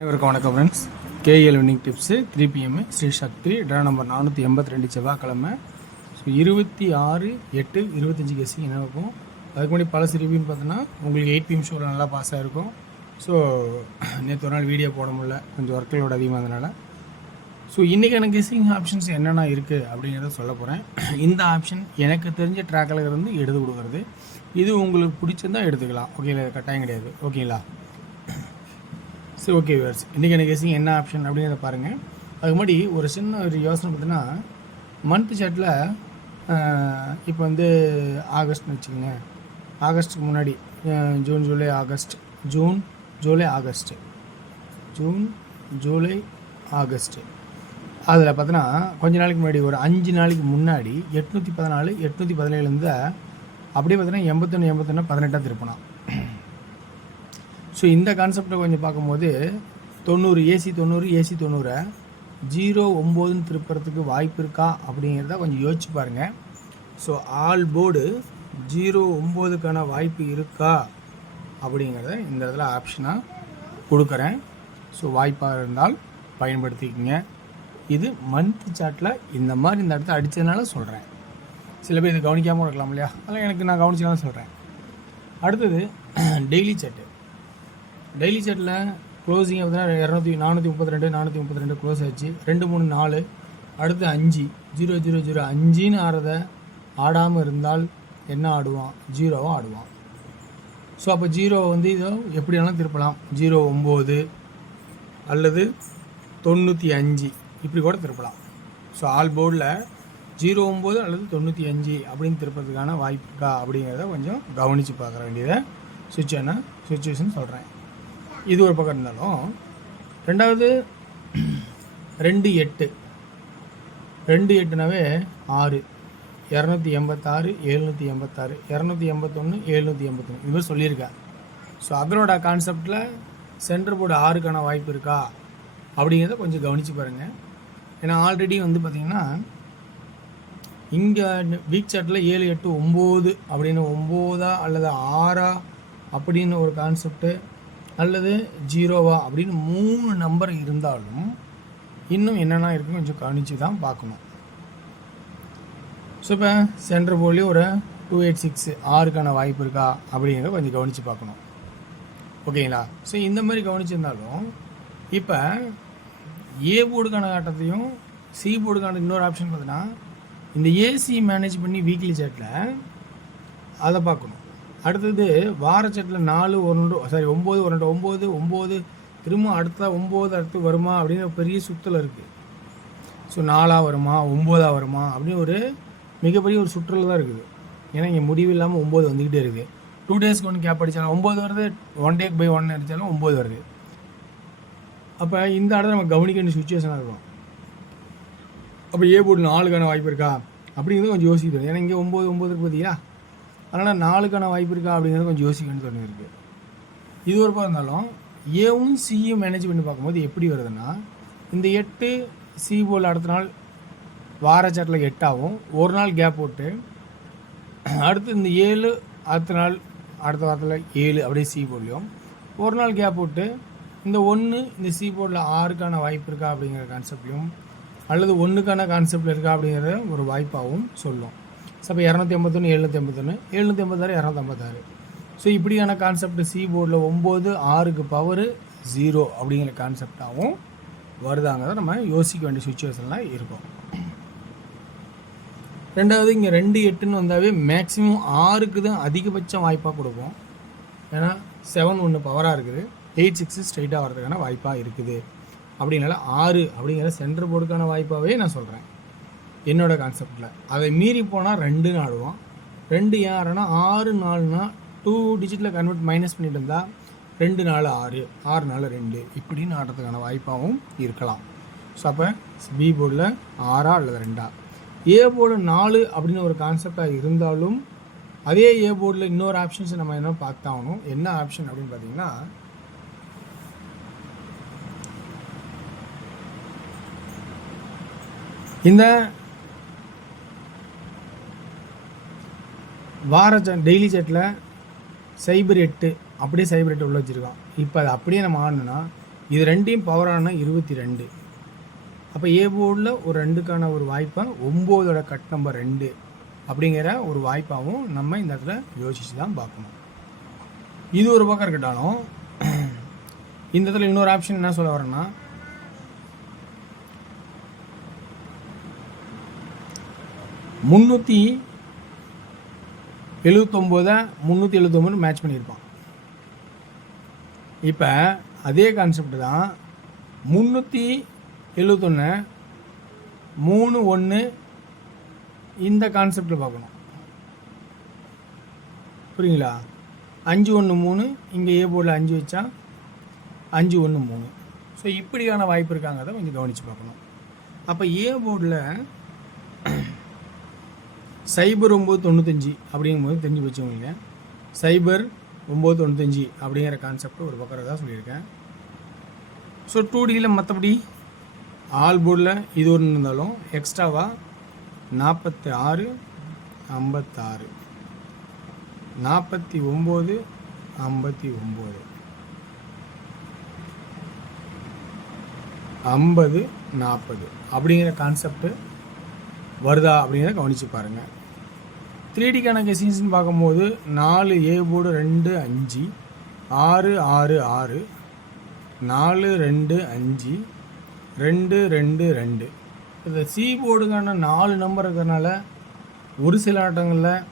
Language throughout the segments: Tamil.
அனைவருக்கும் வணக்கம் friends. KL winning tips 3 PM Sri Sakthi draw number 482 செவ்வாய்க்கிழமை. ஸோ 26/8/25 கெஸ்ஸிங் என்ன இருக்கும். அதுக்கு முன்னாடி பழசு ரிவ்யூன்னு பார்த்தோன்னா உங்களுக்கு 8 PM ஷோவில் நல்லா பாஸ் ஆகிருக்கும். ஸோ நேற்று ஒரு நாள் வீடியோ போட முடியல, கொஞ்சம் ஒர்க்லோட அதிகமாக இருந்தனால. ஸோ இன்றைக்கான கெஸ்ஸிங் ஆப்ஷன்ஸ் என்னென்ன இருக்குது அப்படிங்கிறத சொல்ல போகிறேன். இந்த ஆப்ஷன் எனக்கு தெரிஞ்ச ட்ராக்கில் இருந்து எடுத்து கொடுக்குறது. இது உங்களுக்கு பிடிச்சிருந்தால் எடுத்துக்கலாம், ஓகேங்களா? கட்டாயம் கிடையாது, ஓகேங்களா? சரி, ஓகே வியூவர்ஸ், இன்றைக்கி எனக்கு கெஸ்ஸிங் என்ன ஆப்ஷன் அப்படிங்கிறத பாருங்கள். அதுக்கு முன்னாடி ஒரு சின்ன ஒரு யோசனை பார்த்தீங்கன்னா, மந்த் சார்ட்டில் இப்போ வந்து ஆகஸ்ட்னு வச்சுக்கோங்க. ஆகஸ்ட்டுக்கு முன்னாடி ஜூன் ஜூலை ஆகஸ்ட்டு அதில் பார்த்தோன்னா கொஞ்ச நாளைக்கு முன்னாடி ஒரு 5 நாளைக்கு முன்னாடி 814 817 அப்படியே பார்த்தீங்கன்னா 81 18 திருப்பினான். ஸோ இந்த கான்செப்டை கொஞ்சம் பார்க்கும்போது 90 AC 09 திருப்புறதுக்கு வாய்ப்பு இருக்கா அப்படிங்கிறத கொஞ்சம் யோசிச்சு பாருங்கள். ஸோ ஆல் போர்டு 09க்கான வாய்ப்பு இருக்கா அப்படிங்கிறத இந்த இடத்துல ஆப்ஷனாக கொடுக்குறேன். ஸோ வாய்ப்பாக இருந்தால் பயன்படுத்திக்கங்க. இது மந்த் சார்ட்டில் இந்த மாதிரி இந்த இடத்துல அடித்ததுனால சொல்கிறேன். சில பேர் இது கவனிக்காமல் இருக்கலாம் இல்லையா, அதெல்லாம் எனக்கு நான் கவனிச்சுக்கலாம் சொல்கிறேன். அடுத்தது டெய்லி சார்ட்டில் க்ளோசிங் பார்த்தீங்கன்னா 432 க்ளோஸ் ஆச்சு. 2 3 4 அடுத்து 5 0 0 0 5ன்னு ஆறதை ஆடாமல் இருந்தால் என்ன ஆடுவான்? 0 ஆடுவான். ஸோ அப்போ 0 வந்து இதோ எப்படி வேணாலும் திருப்பலாம். 09 அல்லது 95 இப்படி கூட திருப்பலாம். ஸோ ஆல் போர்டில் 09 அல்லது 95 அப்படின்னு திருப்பறதுக்கான வாய்ப்பு இருக்கா அப்படிங்கிறத கொஞ்சம் கவனித்து பார்க்குற வேண்டியதை சுச்சுவேஷன் சொல்கிறேன். இது ஒரு பக்கம் இருந்தாலும், ரெண்டாவது 2-8 2-8னாவே 6 286 786 281 781 இது மாதிரி சொல்லியிருக்கேன். ஸோ அதனோட கான்செப்டில் சென்டர் போர்டு 6க்கான வாய்ப்பு இருக்கா அப்படிங்கிறத கொஞ்சம் கவனித்து பாருங்கள். ஏன்னா ஆல்ரெடி வந்து பார்த்திங்கன்னா இங்கே வீக் சார்ட்டில் 7 8 9 அப்படின்னு 9 அல்லது 6 அப்படின்னு ஒரு கான்செப்டு அல்லது 0 அப்படின்னு 3 நம்பர் இருந்தாலும் இன்னும் என்னென்ன இருக்குன்னு கொஞ்சம் கவனித்து தான் பார்க்கணும். ஸோ இப்போ சென்டர் போர்ட்லேயும் ஒரு 286 6க்கான வாய்ப்பு இருக்கா அப்படிங்கிறத கொஞ்சம் கவனித்து பார்க்கணும், ஓகேங்களா? ஸோ இந்த மாதிரி கவனிச்சிருந்தாலும் இப்போ ஏ போர்டுக்கான ஆட்டத்தையும் சி போர்டுக்கான இன்னொரு ஆப்ஷன் பார்த்தீங்கன்னா இந்த ஏசி மேனேஜ் பண்ணி வீக்லி சார்ட்டில் அதை பார்க்கணும். அடுத்தது வார சார்ட்டில் 9 9 திரும்ப அடுத்த 9 அடுத்து வருமா அப்படின்னு ஒரு பெரிய சுற்றல் இருக்குது. ஸோ 4 வருமா 9 வருமா அப்படின்னு ஒரு மிகப்பெரிய ஒரு சுற்றல் தான் இருக்குது. ஏன்னா இங்கே முடிவு இல்லாமல் 9 வந்துக்கிட்டே இருக்குது. 2 டேஸ்க்கு ஒன்று கேப் அடித்தாலும் 9 வருது, 1 டேக்கு பை 1 அடித்தாலும் 9 வருது. அப்போ இந்த இடத்துல நம்ம கவனிக்க வேண்டிய சுச்சுவேஷனாக இருக்கும். அப்போ ஏ போர்டு 4க்கான வாய்ப்பு இருக்கா அப்படிங்கிறது கொஞ்சம் யோசிக்கணும். ஏன்னா இங்கே 9 இருக்கு பார்த்தீங்களா, அதனால் 4க்கான வாய்ப்பு இருக்கா அப்படிங்கிறது கொஞ்சம் யோசிக்கணும்னு தோணிருக்கு. இது ஒரு பக்கம் இருந்தாலும் ஏவும் சியும் மேனேஜ் பண்ணி பார்க்கும்போது எப்படி வருதுன்னா, இந்த 8 சி போர்டில் அடுத்த நாள் வார சாட்டில் 8 ஆகும், ஒரு நாள் கேப் போட்டு அடுத்து இந்த 7 அடுத்த நாள் அடுத்த வாரத்தில் 7 அப்படியே சி போர்ட்லேயும் ஒரு நாள் கேப் போட்டு இந்த 1 இந்த சி போர்டில் 6க்கான வாய்ப்பு இருக்கா அப்படிங்கிற கான்செப்ட்லையும் அல்லது 1க்கான கான்செப்டில் இருக்கா அப்படிங்கிறத ஒரு வாய்ப்பாகவும் சொல்லும். ஸோ அப்போ 281 781 786 256. ஸோ இப்படியான கான்செப்ட் சி போர்டில் 9 6க்கு பவரு 0 அப்படிங்கிற கான்செப்டாகவும் வருதாங்கிறத நம்ம யோசிக்க வேண்டிய சுச்சுவேஷன்லாம் இருக்கும். ரெண்டாவது இங்கே 2-8ன்னு வந்தாவே மேக்ஸிமம் 6க்கு தான் அதிகபட்சம் வாய்ப்பாக கொடுக்கும். ஏன்னா 7 1 பவராக இருக்குது, 8 6 ஸ்ட்ரைட்டாக வர்றதுக்கான வாய்ப்பாக இருக்குது. அப்படின்னால 6 அப்படிங்கிற சென்டர் போர்டுக்கான வாய்ப்பாகவே நான் சொல்கிறேன் என்னோட கான்செப்டில். அதை மீறி போனால் 2ன்னு ஆடுவோம். 2 ஏன் ஆடுறேன்னா 6 4னா 2 டிஜிட்டில் கன்வெர்ட் மைனஸ் பண்ணிட்டு இருந்தால் 2 4 6 6 4 2 இப்படின்னு ஆடுறதுக்கான வாய்ப்பாகவும் இருக்கலாம். ஸோ அப்போ பி போர்டில் 6 அல்லது 2. ஏ போர்டு 4 அப்படின்னு ஒரு கான்செப்டாக இருந்தாலும் அதே ஏ போர்டில் இன்னொரு ஆப்ஷன்ஸை நம்ம என்ன பார்த்தாகணும். என்ன ஆப்ஷன் அப்படின்னு பார்த்தீங்கன்னா, இந்த வார டெய்லி சார்ட்டில் சைபர் 8 அப்படியே சைபர் 8 உள்ள வச்சுருக்கோம். இப்போ அது அப்படியே நம்ம ஆடணும்னா இது ரெண்டையும் பவரான 22. அப்போ ஏ போர்டில் ஒரு 2க்கான ஒரு வாய்ப்பாக 9ஓட கட் நம்பர் 2 அப்படிங்கிற ஒரு வாய்ப்பாகவும் நம்ம இந்த இடத்துல யோசிச்சு தான் பார்க்கணும். இது ஒரு பக்கம் இருக்கட்டாலும் இந்த இடத்துல இன்னொரு ஆப்ஷன் என்ன சொல்ல வரேன்னா, 379 மேட்ச் பண்ணியிருப்பான். இப்போ அதே கான்செப்ட் தான் 371 3 1 இந்த கான்செப்டில் பார்க்கணும். புரியுங்களா? 5 1 3 இங்கே ஏ போர்டில் 5 வச்சா 5 1 3. ஸோ இப்படியான வாய்ப்பு இருக்காங்கிறத கொஞ்சம் கவனித்து பார்க்கணும். அப்போ ஏ போர்டில் 0995 அப்படிங்கும்போது தெரிஞ்சு வச்சுக்கோங்க. 0995 அப்படிங்கிற கான்செப்ட் ஒரு பக்கம் தான் சொல்லியிருக்கேன். ஸோ 2Dயில் மற்றபடி ஆல் போர்டில் இது ஒன்று இருந்தாலும் எக்ஸ்ட்ராவாக 46 56 49 59 50 40 அப்படிங்கிற கான்செப்ட் வருதா அப்படிங்கிறத கவனித்து பாருங்கள். 3Dக்கான கெஸிங்ஸ்ன்னு பார்க்கும்போது 4 ஏ போர்டு 2 5 6 6 6 4 2 5 2 2 2. இந்த சி போர்டுக்கான 4 நம்பர் இருக்கிறதுனால ஒரு சில ஆட்டங்களில்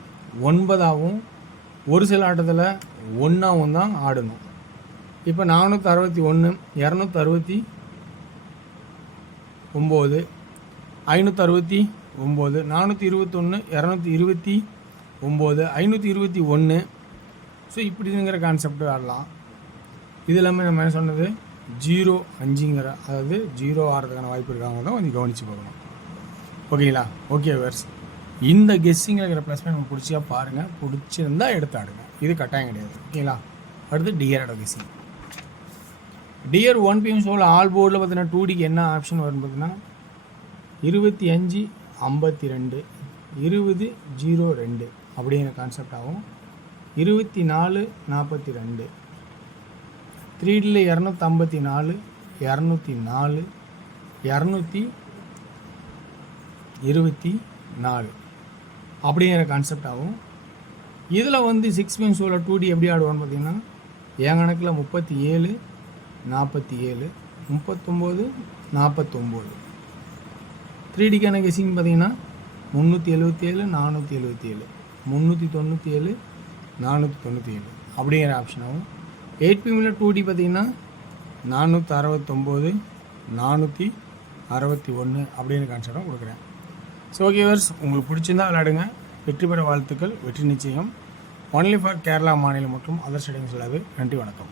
9ஆகவும் ஒரு சில ஆட்டத்தில் 1ஆகவும் தான் ஆடணும். இப்போ 461 269 569 421 229 521. ஸோ இப்படிங்கிற கான்செப்ட் ஆடலாம். இது எல்லாமே நம்ம என்ன சொன்னது 0-5 அதாவது 0 ஆகிறதுக்கான வாய்ப்பு இருக்காங்க தான் கொஞ்சம் கவனித்து பார்க்கணும். ஓகேங்களா? ஓகே வேர்ஸ், இந்த கெஸ்ஸிங்கில் இருக்கிற ப்ளஸ் பாயிண்ட் பிடிச்சியா பாருங்கள், பிடிச்சிருந்தா எடுத்து ஆடுங்க. இது கட்டாயம் கிடையாது. ஓகேங்களா? அடுத்து டிஆரோட கெஸ்ஸிங். டிஆர் 1 PM ஷோவில் ஆல் போர்டில் பார்த்தீங்கன்னா 2Dக்கு என்ன ஆப்ஷன் வரும்னு பார்த்தீங்கன்னா 25 52 20 02 அப்படிங்கிற கான்செப்ட் ஆகும். 24 42 3Dயில் 254 204 224 அப்படிங்கிற கான்செப்ட் ஆகும். இதில் வந்து 6 PM ஷோவில் 2D எப்படி ஆடுவான்னு பார்த்தீங்கன்னா என் கணக்கில் 37 47 39 49. 3Dக்கான கெஸிங் பார்த்தீங்கன்னா 377 477 397 497 அப்படிங்கிற ஆப்ஷனாகவும். 8 PMல 2D பார்த்தீங்கன்னா 469 461 அப்படிங்கிற கான்செப்டாக கொடுக்குறேன். ஸோ ஓகே வர்ஸ், உங்களுக்கு பிடிச்சிருந்தா விளையாடுங்க. வெற்றி பெற வாழ்த்துக்கள். வெற்றி நிச்சயம். ஒன்லி ஃபார் கேரளா மாநிலம் மற்றும் அதர் ஸ்டேட்டிங்ஸ் உள்ளது. நன்றி, வணக்கம்.